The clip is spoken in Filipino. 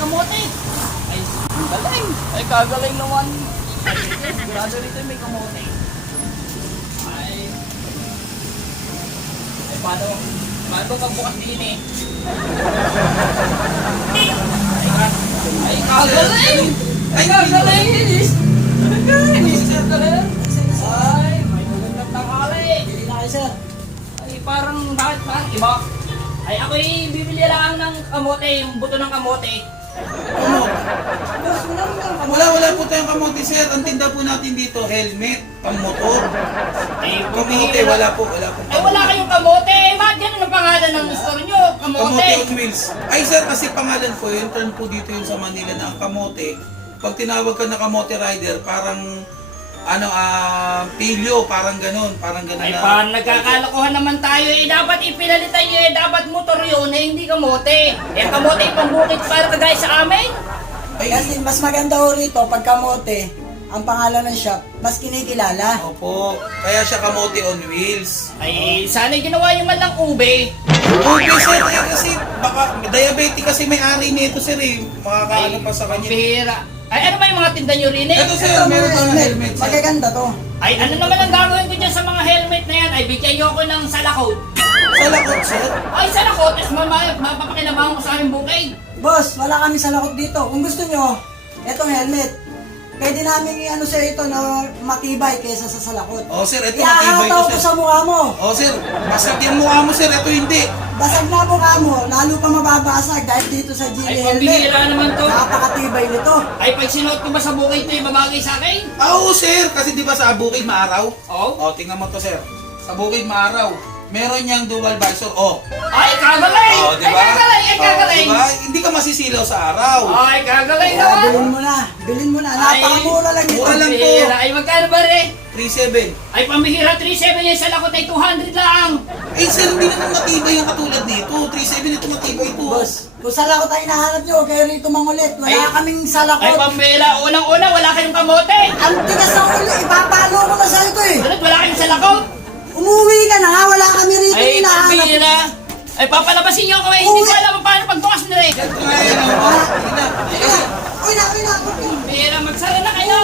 kamote. Ay, ang galing. Ay, kagaling naman. Ay, sigurado rito may kamote. Ay, paano ba pagbukas din eh? Ay, kagaling! Ay, kagaling! Ay, may magandang tanghali. Bili na kayo, sir. Ay, parang bakit iba? Ay, ako'y bibili lang ng kamote, yung buto ng kamote. Boss, wala mo lang kamote. Wala po tayong kamote, sir. Ang tinda po natin dito, helmet, pang-motor. Ay, Kamote, wala po Ay, wala kayong kamote. Eh, bakit yan ang pangalan ng store nyo? Kamote Kamote. on wheels. Ay, sir, kasi pangalan po yun. Turn po dito yun sa Manila na ang kamote. Pag tinawag ka na kamote rider, parang pilyo, parang ganun Ay, na. parang nagkakalokohan naman tayo. Eh, dapat ipinalitan nyo eh. Dapat motor yun eh, hindi kamote. Eh, kamote pambukit para kagaya sa amin. Ay, Kasi mas maganda ho rito pag kamote, ang pangalan ng shop, mas kinikilala. opo. Kaya siya kamote on wheels. Ay, sana ginawa nyo man lang ube. Okay, sir. Eh, kasi baka diabetic kasi may-ari nito, sir eh. Makakaano pa sa kanya. Pambihira. Ay, ano ba yung mga tinda nyo rin eh? Ito, sir. Ito, Meron mga tayong helmet. helmet, sir. Magaganda to. Ay, ano naman ang gagawin ko dyan sa mga helmet na yan? Ay, bigyan nyo ako ng salakot. Sa lakot, sir. Ay, salakot. Tapos mapapakinabangan ko sa aming bukid. Boss, wala kami sa lakot dito. Kung gusto nyo, etong helmet, pwede namin i-ano sa ito na matibay kaysa sa salakot. Oh, sir. Ito matibay Iahataw to, ko sir. sa mukha mo. Oh, sir. Basag yung mukha mo, sir. Ito hindi. Basag na mukha mo, lalo pa mababasag dahil dito sa Ay, Gili helmet. pambihira naman to. Napakatibay nito. Ay, pag sinuot ko ba sa bukid to, babagay sa akin? Oo, sir. Kasi di ba sa bukid maaraw? Oo. Oh, tingnan mo to, sir. Sa bukid maaraw. Meron niyang dual visor. Oh. Ay, kagaling! Oh, di Ay, ba? kagaling! Ay, kagaling! Oh, di ba? Hindi ka masisilaw sa araw. Ay, kagaling Kaya naman! bilhin mo na. Bilhin mo na. Ay, Napakamura lang ito. mura lang. to. Pambihira. Ay, magkano ba rin? 3.7. Ay, pambihira, 3.7 yan sa lakot ay 200 lang! Eh, sir, hindi naman matibay yung katulad dito. 3.7 ito matibay ito. Boss, kung sa lakot ay hinahanap nyo, kayo rito mangulit. Wala Ay. kaming sa Ay, lakot. pambihira, unang-una, wala kayong kamote! Ang tigas ng ulo, ipapalo ko na sa ito eh. Sunod, wala kayong sa lakot! Umuwi ka na ha, wala kami rito Ay, hinahanap. pambihira! Ay, papalabasin niyo ako eh! Hindi ko alam paano pagbukas nila eh! Ito nga yan, oh. Hindi na. Eh, kasi Uy na, uy na. Pambihira, magsara na kayo!